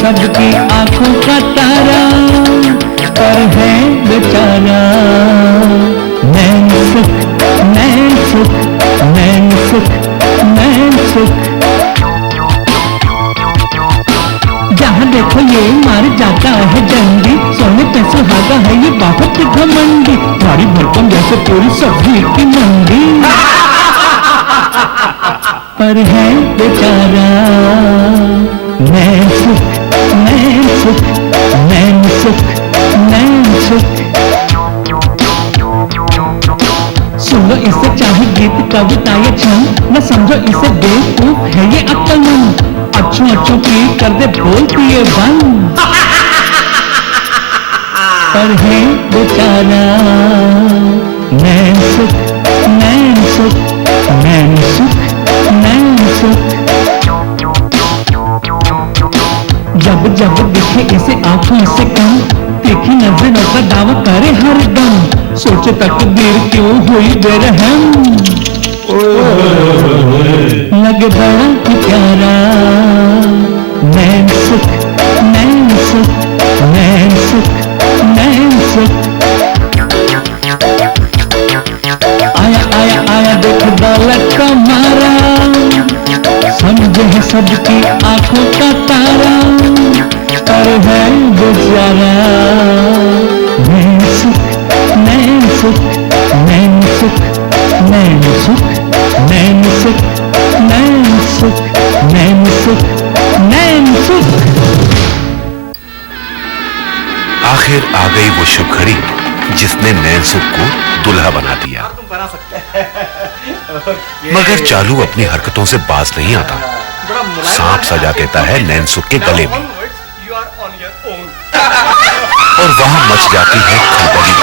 सबकी आंखों का तारा, पर है बेचारा नैन सुख, नैन सुख, नैन सुख, नैन सुख। जहाँ देखो ये मार जाता है डंडी, सोने पे सुहागा है ये बहुत घमंडी, भारी भरकम जैसे पूरी सब्जी की मंडी, पर है बेचारा नैन सुख, नैन सुख, नैन सुख, नैन सुख। सुनो इसे चाहे गीत कविता या छंद, न समझो इसे बेवकूफ है ये अक्लमंद, अच्छों अच्छों की कर दे बोलती है बंद, पर है बेचारा नैन सुख, नैन सुख, नैन सुख, नैन सुख। जब जब दिखे इसे आंखों से कम, तीखी नजरों का दावा करे हर दम, सोचे तकदीर क्यों हुई बेरहम, लगे बड़ा ही प्यारा नैन सुख, नैन सुख, नैन सुख, नैन सुख। आया आया आया देख दौलत का मारा, समझे है सबकी आंखों का तारा, पर है बेचारा नैन सुख, नैन सुख, नैन सुख, नैन सुख, नैन सुख, नैन सुख, नैन सुख, नैन सुख। आखिर आ गई वो शुभ घड़ी जिसने नैन सुख को दुल्हा बना दिया। मगर चालू अपनी हरकतों से बाज नहीं आता, सांप सजा देता है नैन सुख के गले में, और वहां मच जाती है खलबली।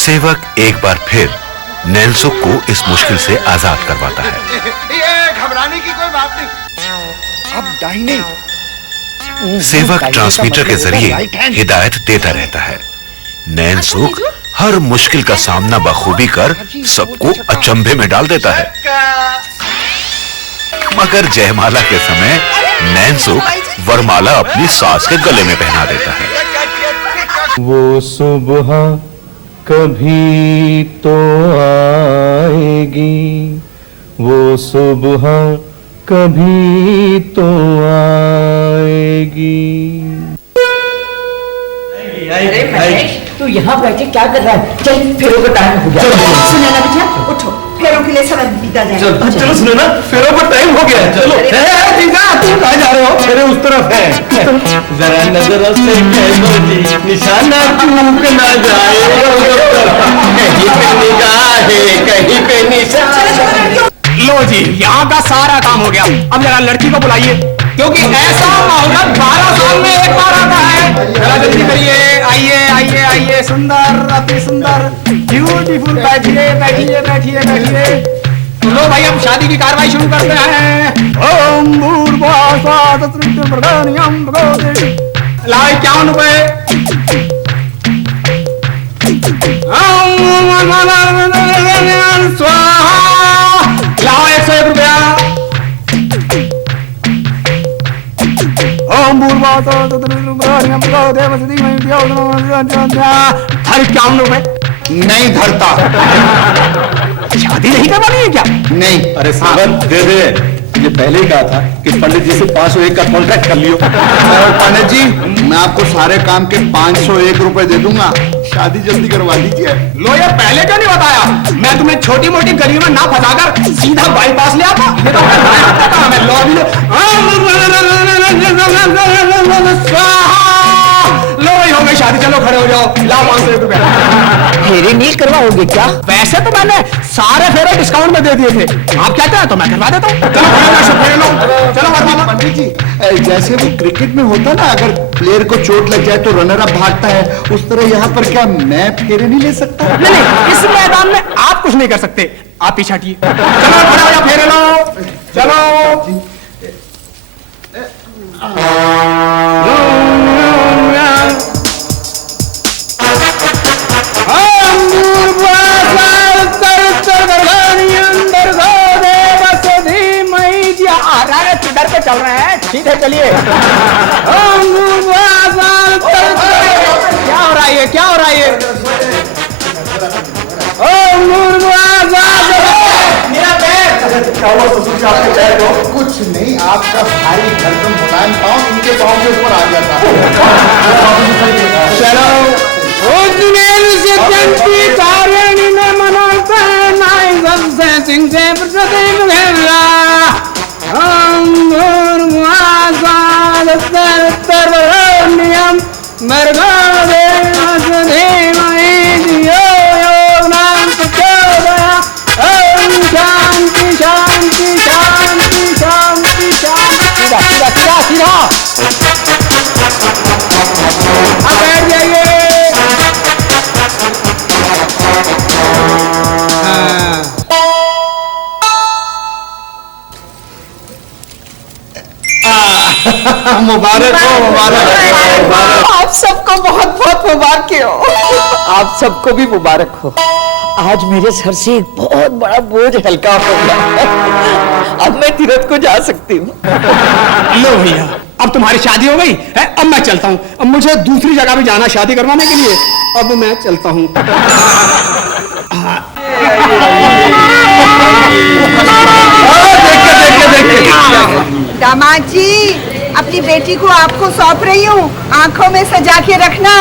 सेवक एक बार फिर नैन सुख को इस मुश्किल से आजाद करवाता है। घबराने की कोई बात नहीं, अब दाहिने। सेवक ट्रांसमीटर के जरिए हिदायत देता रहता है। नैन सुख हर मुश्किल का सामना बखूबी कर सबको अचंभे में डाल देता है। मगर जयमाला के समय नैन सुख वरमाला अपनी सास के गले में पहना देता है। वो सुबह कभी तो आएगी, वो सुबह कभी तो आएगी। अरे महेश, तू यहाँ बैठे क्या कर रहा है? चल फेरों का टाइम हो गया। सुनो ना बेटा, उठो, फेरों के लिए समय बीता जाएगा। चलो सुनो ना, फेरों का टाइम हो गया। चलो कहाँ जा रहे हो? फेरे उस तरफ है, जरा नजरों से कह दो जी, निशाना चूक ना जाए, कहीं पे निगाह है, कहीं पे निशान। लो जी, यहाँ का सारा काम हो गया। अब जरा लड़की को बुलाइए, क्योंकि ऐसा माहौल 12 साल में एक बार आता है। जरा जल्दी करिए, आइए आइए आइए, सुंदर अति सुंदर, ब्यूटीफुल। बैठिए बैठिए बैठिए बैठिए। लो भाई, अब शादी की कार्रवाई शुरू करते हैं। ओम भूर्भुवः स्वः तत्सवितुर्वरेण्यं भर्गो देवस्य लाओ 51 रुपए। स्वाहा, लाओ 101 रुपया। ओम भूर्भुवः स्वः तत्सवितुर्वरेण्यं भर्गो देवस्य धीमहि धियो यो न प्रचोदयात्। 51 रुपए। नहीं धरता। शादी नहीं करवानी है क्या? नहीं। अरे सावन दे दे, ये पहले ही कहा था कि पंडित जी से 501 का कॉन्ट्रैक्ट कर लियो। पंडित जी, मैं आपको सारे काम के 501 रुपए दे दूंगा, शादी जल्दी करवा दीजिए। लो, ये पहले क्यों नहीं बताया? मैं तुम्हें छोटी मोटी गलियों में ना फंसाकर सीधा बाईपास ले आता। ये तो मैं लो भी लो भाई, हो गई शादी, चलो खड़े हो जाओ। लाओ 501 रुपया। फेरे नहीं करवाओगे क्या? वैसे तो मैंने सारे फेरे डिस्काउंट में दे दिए थे, आप कहते हैं तो मैं करवा देता हूँ। चलो फेरे लो, चलो पंडित जी, जैसे वो क्रिकेट में होता ना, अगर प्लेयर को चोट लग जाए तो रनर अप भागता है, उस तरह यहाँ पर क्या मैं फेरे नहीं ले सकता? नहीं, इस मैदान में आप कुछ नहीं कर सकते, आप पीछे हटिए। चलो खड़े हो जाओ, फेरे लो, चलो। चल रहे हैं, सीधे चलिए। क्या हो रहा है, क्या हो रहा है? मेरा पैर। क्या हुआ ससुर जी आपके पैर को? कुछ नहीं, आपका भारी भरकम मुलायम पाँव इनके पाँव के ऊपर आ गया था। चलो तारिणी में मनाते हैं नाई सबसे सिंह से प्रसन्न भेला नियम मरगा दे शांति शांति शांति शांति शांति। सीधा सीधा सीधा सीधा अब बैठ जाइए। मुबारक हो, मुबारक हो। आप सबको बहुत बहुत मुबारक हो। आप सबको भी मुबारक हो। आज मेरे सर से एक बहुत बड़ा बोझ हल्का हो गया। अब मैं तीरथ को जा सकती हूँ। लो भैया, अब तुम्हारी शादी हो गई है, अब मैं चलता हूँ। अब मुझे दूसरी जगह भी जाना शादी करवाने के लिए, अब मैं चलता हूँ। दामाद जी, अपनी बेटी को आपको सौंप रही हूँ, आंखों में सजा के रखना।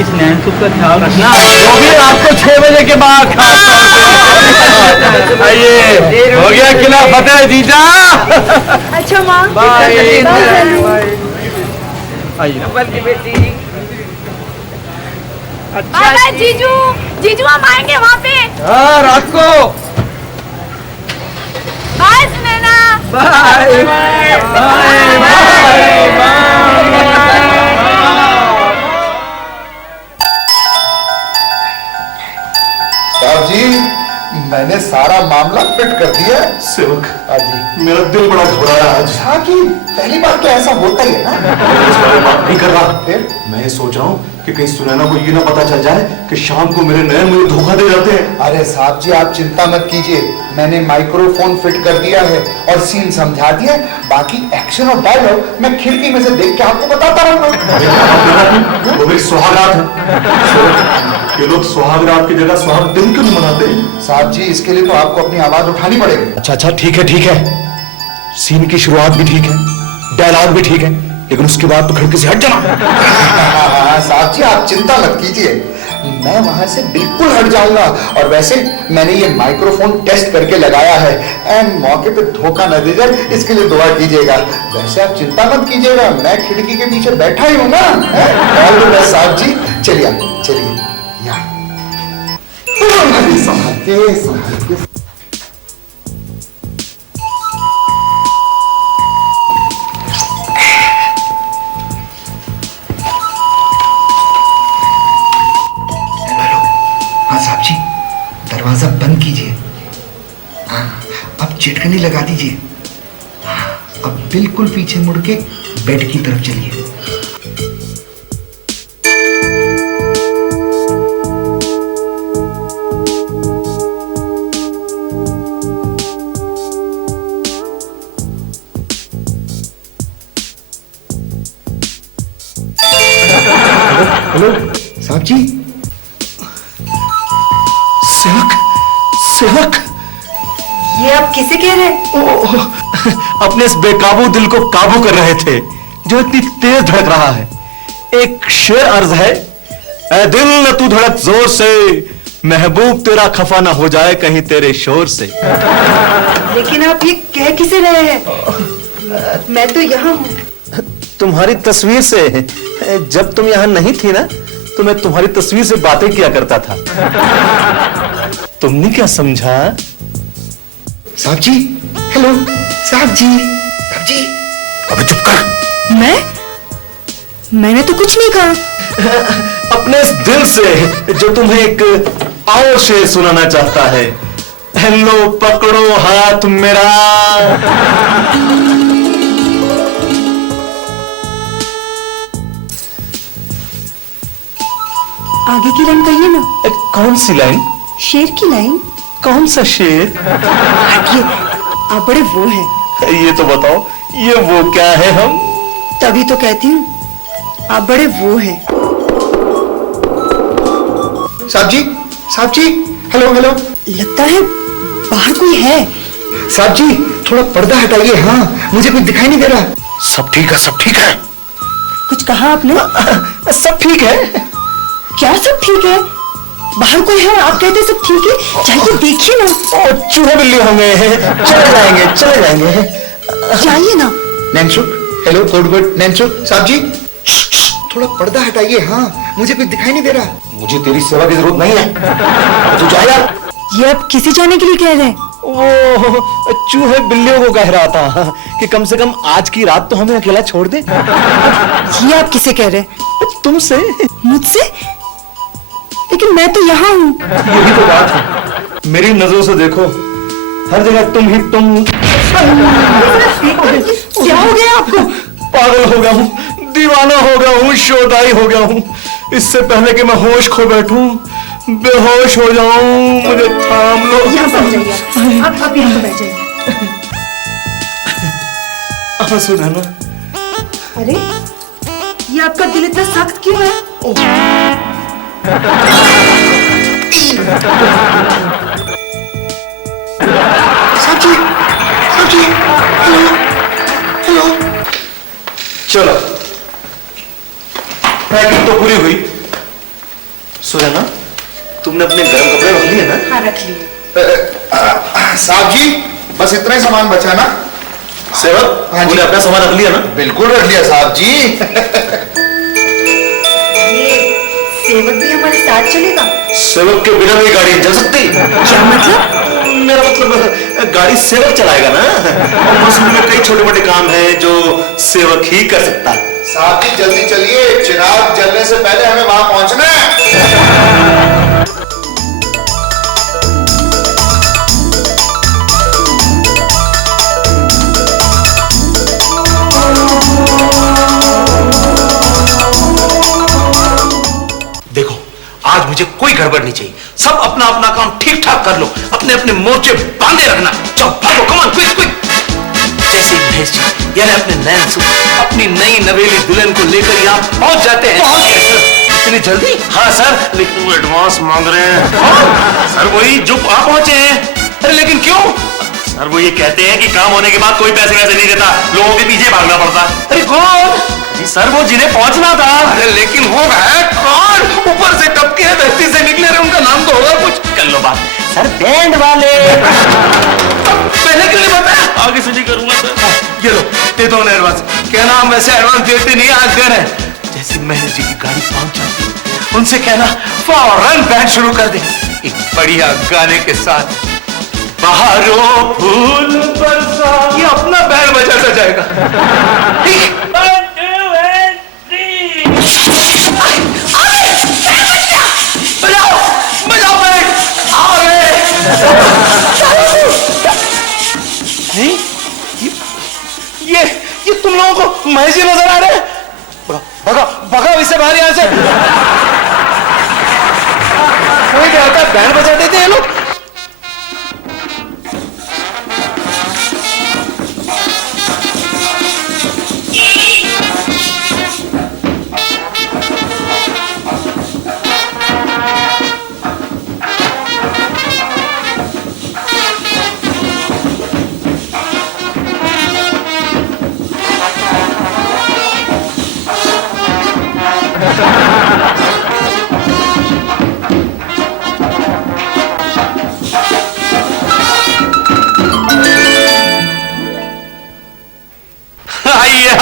इस नैनसुख का ख्याल रखना, वो भी आपको 6 बजे के बाद। आइए, हो गया किला फतेह जीजा। अच्छा माँ, बाय जीजू, जीजू हम आएंगे वहाँ पे। हाँ, रात को। बाय सुनैना। बाय बाय साहब जी, मैंने सारा मामला फिट कर दिया। सेवक, जी मेरा दिल बड़ा घबराया आज। साहब जी, पहली बार तो ऐसा होता ही है ना। बात नहीं कर रहा, फिर मैं ये सोच रहा हूँ कि कहीं सुनैना को ये ना पता चल जाए कि शाम को मेरे नयन मुझे धोखा दे जाते हैं। अरे साहब जी, आप चिंता मत कीजिए, मैंने माइक्रोफोन फिट कर दिया है और सीन समझा दिया। बाकी एक्शन और डायलॉग मैं खिड़की में से देख के आपको बताता रहूंगा। वो मेरी सुहागरात है। ये लोग सुहागरात की जगह सुहाग दिन क्यों नहीं मनाते? साहब जी, इसके लिए तो आपको अपनी आवाज उठानी पड़ेगी। अच्छा, ठीक है, ठीक है। सीन की शुरुआत भी ठीक है, डायलॉग भी ठीक है, लेकिन उसके बाद तो खिड़की से हट जाना। साहब जी, आप चिंता मत कीजिए, मैं वहां से बिल्कुल हट जाऊंगा। और वैसे मैंने ये माइक्रोफोन टेस्ट करके लगाया है, एंड मौके पे धोखा न दे जाए, इसके लिए दुआ कीजिएगा। वैसे आप चिंता मत कीजिएगा, मैं खिड़की के पीछे बैठा ही हूँ ना। ऑल द बेस्ट साहब जी, चलिए चलिए। संभालते संभालते। दरवाजा बंद कीजिए। हाँ, अब चिटकनी लगा दीजिए। हाँ, अब बिल्कुल पीछे मुड़ के बेड की तरफ चलिए। हेलो साहब जी। सेवक, सेवक, ये आप किसे कह रहे हैं? अपने इस बेकाबू दिल को काबू कर रहे थे जो इतनी तेज धड़क रहा है। एक शेर अर्ज है, ऐ दिल न तू धड़क जोर से, महबूब तेरा खफा ना हो जाए कहीं तेरे शोर से। लेकिन आप ये कह किसे रहे हैं? मैं तो यहाँ हूँ। तुम्हारी तस्वीर से, जब तुम यहाँ नहीं थी ना, तो मैं तुम्हारी तस्वीर से बातें किया करता था। तुमने क्या समझा? साहब जी, हेलो साहब जी। साहब जी, अबे चुप कर। मैंने तो कुछ नहीं कहा। अपने इस दिल से जो तुम्हें एक और शेर सुनाना चाहता है। हेलो, पकड़ो हाथ मेरा। आगे की लाइन कहिए ना। कौन सी लाइन? शेर की लाइन। कौन सा शेर? हटिए, आप बड़े वो हैं। ये तो बताओ, ये वो क्या है हम? तभी तो कहती हूँ आप बड़े वो हैं। साहब जी, हेलो हेलो। लगता है बाहर कोई है। साहब जी, थोड़ा पर्दा हटाइए। हाँ, मुझे कुछ दिखाई नहीं दे रहा। सब ठीक है, सब ठीक है। कुछ कहा आपने? सब ठीक है। क्या सब ठीक है? बाहर कोई है, आप कहते सब ठीक है? जाइए देखिए ना। चूहे बिल्ली होंगे, चले जाएंगे। जाइए ना। नैन्सू, हेलो कोडवर्ड नैन्सू। साहब जी, थोड़ा पर्दा हटाइए। हाँ, मुझे कुछ दिखाई नहीं दे रहा। मुझे तेरी सेवा की जरूरत नहीं है, तू जा यार। ये अब किसे जाने के लिए कह रहे हैं? वो चूहे बिल्लियों को कह रहा था कि कम से कम आज की रात तो हमें अकेला छोड़ दे। ये आप किसे कह रहे हैं? तुमसे। मुझसे? लेकिन मैं तो यहाँ हूँ। यही तो बात है, मेरी नजरों से देखो, हर जगह तुम ही तुम। क्या हो गया आपको? पागल हो गया हूँ, दीवाना हो गया हूँ, शोदाई हो गया हूँ। इससे पहले कि मैं होश खो बैठूं, बेहोश हो जाऊं, मुझे थाम लो। यहाँ पर जाइए, आप यहाँ पर बैठ जाइए। सुना ना। अरे ये आपका दिल इतना सख्त क्यों है? साहब जी, हेलो हेलो। चलो, पैकिंग तो पूरी हुई। सुना, तुमने अपने गर्म कपड़े रख लिए ना? हाँ, रख लिए। साहब जी, बस इतना ही सामान बचा ना? सेवक, हाँ जी। तूने अपना सामान रख लिया ना? बिल्कुल रख लिया साहब जी। ये सेवक भी हमारे साथ चलेगा? सेवक के बिना भी गाड़ी चल सकती? क्या मतलब? मेरा मतलब गाड़ी सेवक चलाएगा ना। और मौसम में कई छोटे मोटे काम हैं जो सेवक ही कर सकता है। साहब जी जल्दी चलिए, चिराग जलने से पहले हमें वहां पहुंचना है। देखो, आज मुझे कोई गड़बड़ नहीं चाहिए। सब अपना अपना काम ठीक ठाक कर लो, अपने अपने मोर्चे बांधे रखना। चलो भागो, कमान, क्विक क्विक। जैसे ही महेश जी यानी अपने नैन्सू अपनी नई नवेली दुल्हन को लेकर यहाँ पहुंच जाते हैं। पहुंच गए सर? इतनी जल्दी? हाँ सर, लेकिन वो एडवांस मांग रहे हैं। सर वही जो आप पहुंचे हैं। अरे लेकिन क्यों? सर वो ये कहते हैं कि काम होने के बाद कोई पैसे वैसे नहीं देता, लोगों के पीछे भागना पड़ता। अरे कौन? सर वो जिन्हें पहुंचना था। अरे लेकिन वो है कौन? ऊपर से टपके हैं, धरती से निकले रहे, उनका नाम तो होगा कुछ। कर लो बात। सर बैंड वाले। पहले क्यों नहीं बताया? आगे से नहीं करूंगा सर। ये लो, दे दो एडवांस। कहना हम वैसे एडवांस देते नहीं, आज दे रहे हैं। जैसे महेश जी की गाड़ी पहुंच जाती, उनसे कहना फौरन बैंड शुरू कर दे, एक बढ़िया गाने के साथ। बहारों फूल बरसा, ये अपना बैंड बजाता जाएगा। ठीक। बजाओ बजाओ बैंड, आओ ये तुम लोगों को महेश जी नजर आ रहे हैं? भगा भगा इसे बाहर यहां से। कोई क्या होता है, बैंड बजा देते हैं लोग।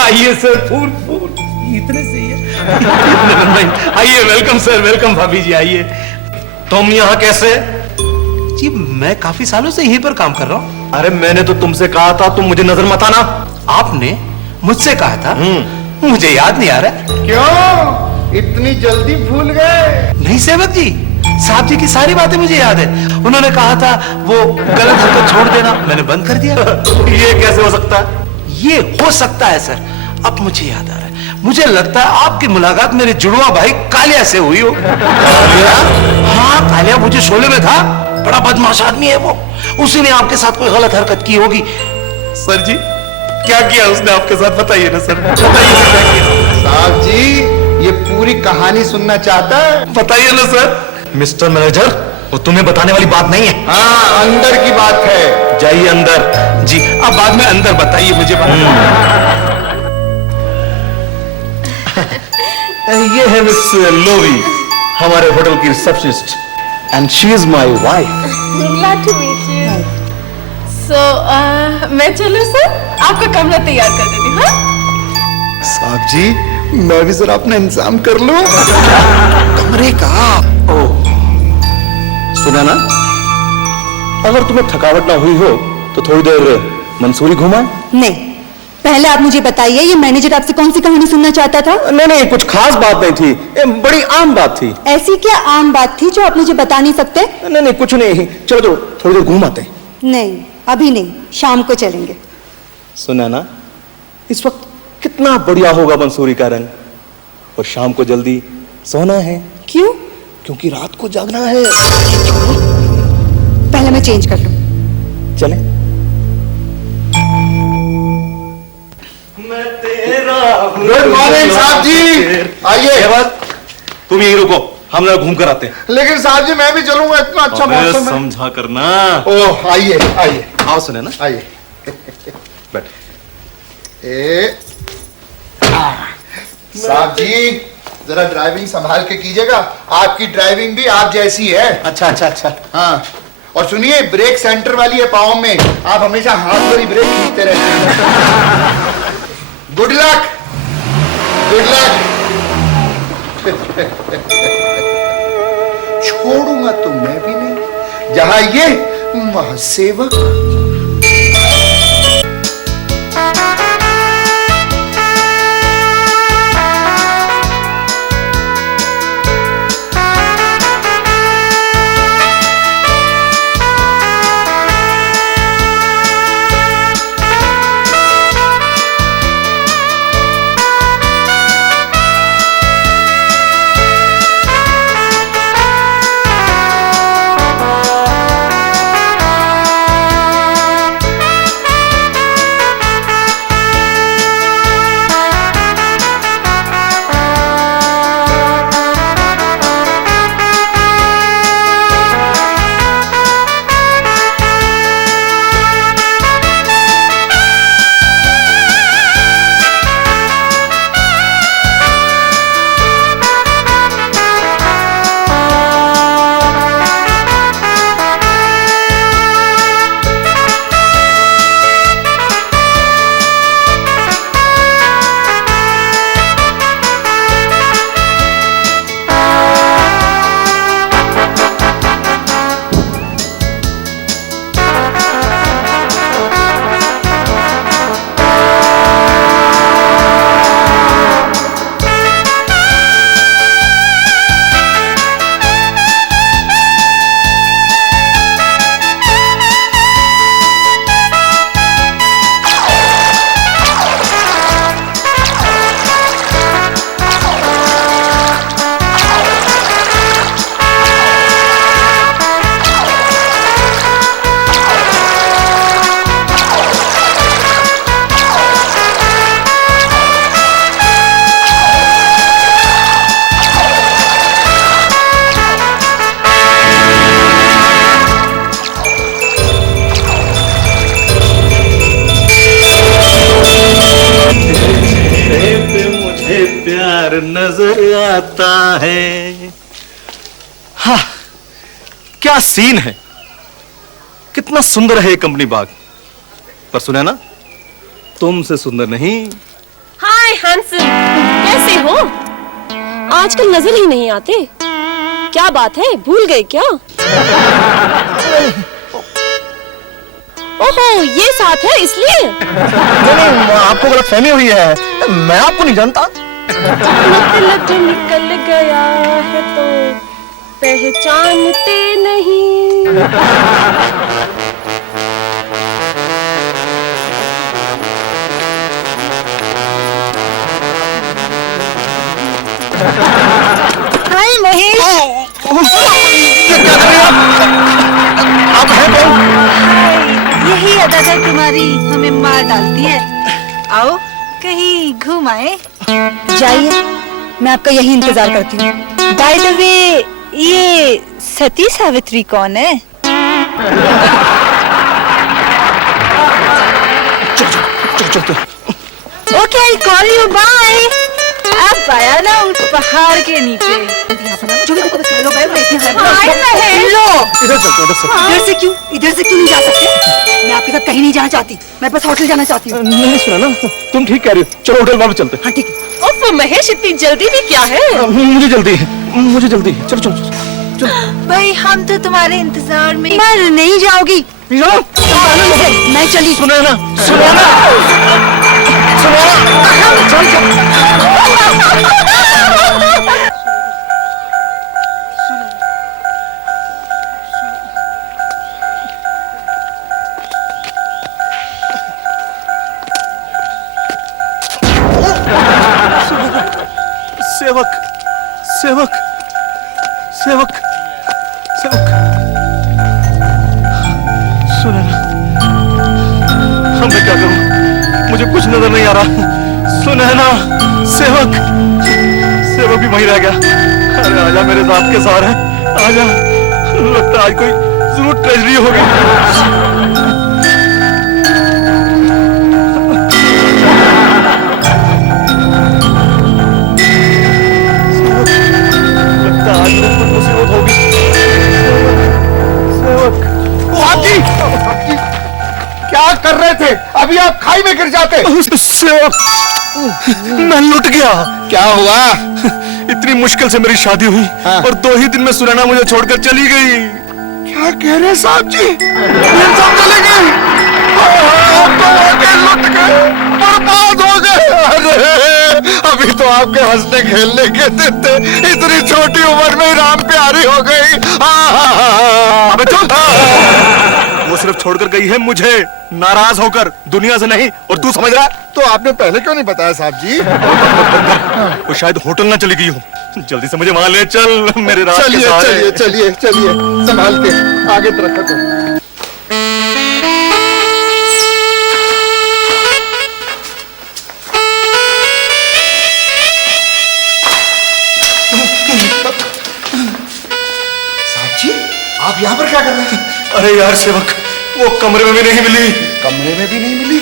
आइए सर, फूल फूल इतने सही है। आइए, वेलकम सर, वेलकम भाभी जी, आइए। तुम यहाँ कैसे? जी मैं काफी सालों से यहीं पर काम कर रहा हूँ। अरे मैंने तो तुमसे कहा था तुम मुझे नजर मत आना। आपने मुझसे कहा था? मुझे याद नहीं आ रहा। क्यों इतनी जल्दी भूल गए? नहीं सेवक जी, साहब जी की सारी बातें मुझे याद है। उन्होंने कहा था वो गलत हरकत छोड़ देना, मैंने बंद कर दिया। ये कैसे हो सकता है? ये हो सकता है सर, अब मुझे याद आ रहा है। मुझे लगता है आपकी मुलाकात मेरे जुड़वा भाई कालिया से हुई हो। कालिया? हाँ, कालिया मुझे शोले में था, बड़ा बदमाश आदमी है वो। उसी ने आपके साथ कोई गलत हरकत की होगी। सर जी क्या किया उसने आपके साथ, बताइए ना सर, बताइए ना क्या किया। साहब जी ये पूरी कहानी सुनना चाहता है? बताइए ना सर। मिस्टर मैनेजर, वो तुम्हें बताने वाली बात नहीं है। हाँ, अंदर की बात है। जाइए अंदर। जी अब बाद में अंदर बताइए मुझे ये है मिस लोवी, हमारे होटल की receptionist, and she is my wife. Glad to meet you. So, मैं चलूं सर? आपका कमरा तैयार कर देती हूँ, हाँ? साहब जी मैं भी जरा अपना इंतजाम कर लूं कमरे का। सुना ना, अगर तुम्हें थकावट ना हुई हो तो थोड़ी देर मंसूरी घुमाएं। नहीं, पहले आप मुझे बताइए ये मैनेजर आपसे कौन सी कहानी सुनना चाहता था? नहीं नहीं, कुछ खास बात नहीं थी, ये बड़ी आम बात थी। ऐसी क्या आम बात थी जो आप मुझे बता नहीं सकते? नहीं नहीं कुछ नहीं, चलो तो थोड़ी देर घूम आते हैं। नहीं, अभी नहीं, शाम को चलेंगे। सुना ना, इस वक्त कितना बढ़िया होगा मंसूरी का रंग, और शाम को जल्दी सोना है। क्यों? क्योंकि रात को जागना है। पहले मैं चेंज कर लूं। चले। गुड मॉर्निंग साहब जी, आइए। बात, तुम यही रुको, हम लोग घूम कर आते हैं। लेकिन साहब जी मैं भी चलूंगा, इतना अच्छा मौसम है। समझा करना। ओह आइए आइए आओ सुने ना, आइए। बैठ। साहब जी जरा ड्राइविंग संभाल के कीजिएगा, आपकी ड्राइविंग भी आप जैसी है। अच्छा अच्छा अच्छा। हाँ, और सुनिए ब्रेक सेंटर वाली है पाँव में, आप हमेशा हाथ वाली ब्रेक खींचते रहते हैं। Good luck, good luck. छोड़ूंगा तो मैं भी नहीं, जहां ये वहां सेवक। नजर आता है। हाँ, क्या सीन है, कितना सुंदर है ये कंपनी बाग। पर सुना ना, तुमसे सुंदर नहीं। हाय हैंडसम, कैसे हो? आजकल नजर ही नहीं आते, क्या बात है, भूल गए क्या? ओहो, ये साथ है इसलिए? नहीं, आपको गलतफहमी हुई है, मैं आपको नहीं जानता। मतलब जो निकल गया है तो पहचानते नहीं। हाय महेश। आप हैं कौन? हाय, यही अदा तुम्हारी हमें मार डालती है। आओ कहीं घूम आए। जाइए, मैं आपका यही इंतजार करती हूँ। बाय द वे, ये सती सावित्री कौन है? Okay, I call you bye. आप आया ना उस पहाड़ के नीचे। जो भी देखो बस लो गए, इधर चलते, इधर से। इधर से क्यों नहीं जा सकते? मैं आपके साथ कहीं नहीं जाना चाहती, मैं बस होटल जाना चाहती हूँ। नहीं सुना ना, तुम ठीक कह रही हो। चलो होटल वापस चलते। हाँ ठीक है। ओफ महेश, इतनी जल्दी भी क्या है? मुझे जल्दी है, चलो चलो चलो। भाई हम तो तुम्हारे इंतजार में। मैं नहीं जाओगी, मैं चली। सुनो ना। सेवक सुने ना, अब मैं क्या करूं? मुझे कुछ नजर नहीं आ रहा। सुने ना, सेवक भी वहीं रह गया। अरे आजा मेरे साथ के सहारे, आजा। लगता है आज कोई जरूर ट्रेजरी होगी। क्या कर रहे थे? अभी आप खाई में गिर जाते। मैं लुट गया। क्या हुआ? इतनी मुश्किल से मेरी शादी हुई और 2 ही दिन में सुनैना मुझे छोड़कर चली गई। क्या कह रहे साहब जी? ये सब चले गए? तो लुट गए, बर्बाद हो गए। अरे अभी तो आपके हंसने खेलने के दिन थे, इतनी छोटी उम्र में राम प्यारी हो गई। अबे चुप! वो सिर्फ छोड़कर गई है मुझे, नाराज होकर, दुनिया से नहीं। और तू समझ रहा? तो आपने पहले क्यों नहीं बताया साहब जी? वो शायद होटल ना चली गई हो। जल्दी से मुझे वहां ले चल, मेरे राज के सहारे। चलिए संभाल के आगे तरफ को। साहब जी, आप यहाँ पर क्या कर रहे हैं? अरे यार सेवक, वो कमरे में भी नहीं मिली। कमरे में भी नहीं मिली?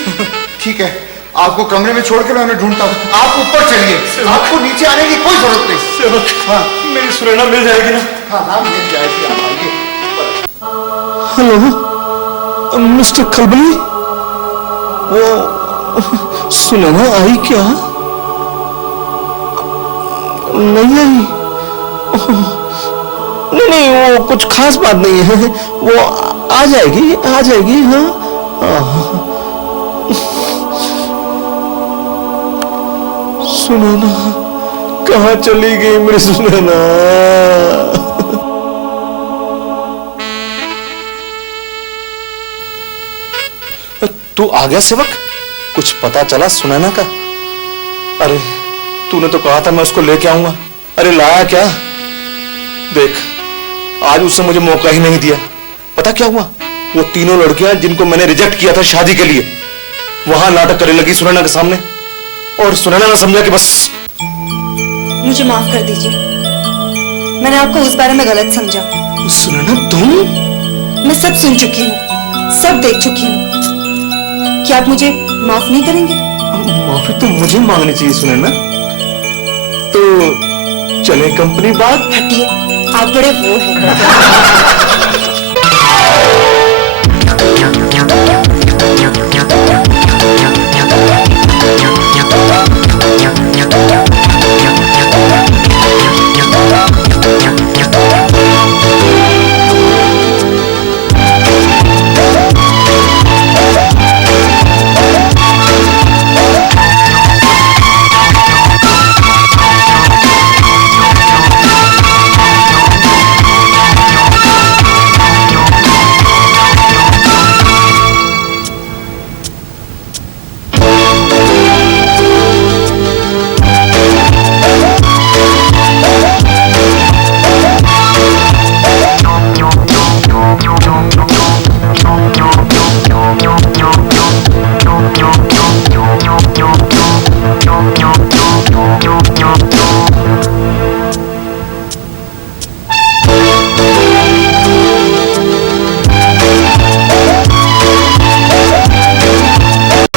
ठीक है, आपको कमरे में छोड़ के मैं उन्हें ढूंढता हूँ। आप ऊपर चलिए, आपको नीचे आने की कोई जरूरत नहीं। सेवक, हाँ, मेरी सुनैना मिल जाएगी ना? हाँ मिल जाएगी, आप आइए। हेलो मिस्टर खलबली, वो सुनैना आई क्या? नहीं आई? नहीं, वो कुछ खास बात नहीं है, वो आ जाएगी। हाँ, सुनैना कहाँ चली गई मेरी सुनैना? तू आ गया सेवक? कुछ पता चला सुनैना का? अरे तूने तो कहा था मैं उसको लेके आऊंगा। अरे लाया क्या? देख, आज उसने मुझे मौका ही नहीं दिया। पता क्या हुआ? वो तीनों लड़कियां जिनको मैंने रिजेक्ट किया था शादी के लिए, वहां नाटक करने लगी सुनैना के सामने। और सुनैना ने समझा कि बस। मुझे माफ कर दीजिए, मैंने आपको उस बारे में गलत समझा। सुनैना तुम? मैं सब सुन चुकी हूँ, सब देख चुकी हूँ। क्या आप मुझे माफ नहीं करेंगे? माफी तो मुझे मांगनी चाहिए सुनैना। तो चले कंपनी बात? हटिए, आप बड़े वो हैं।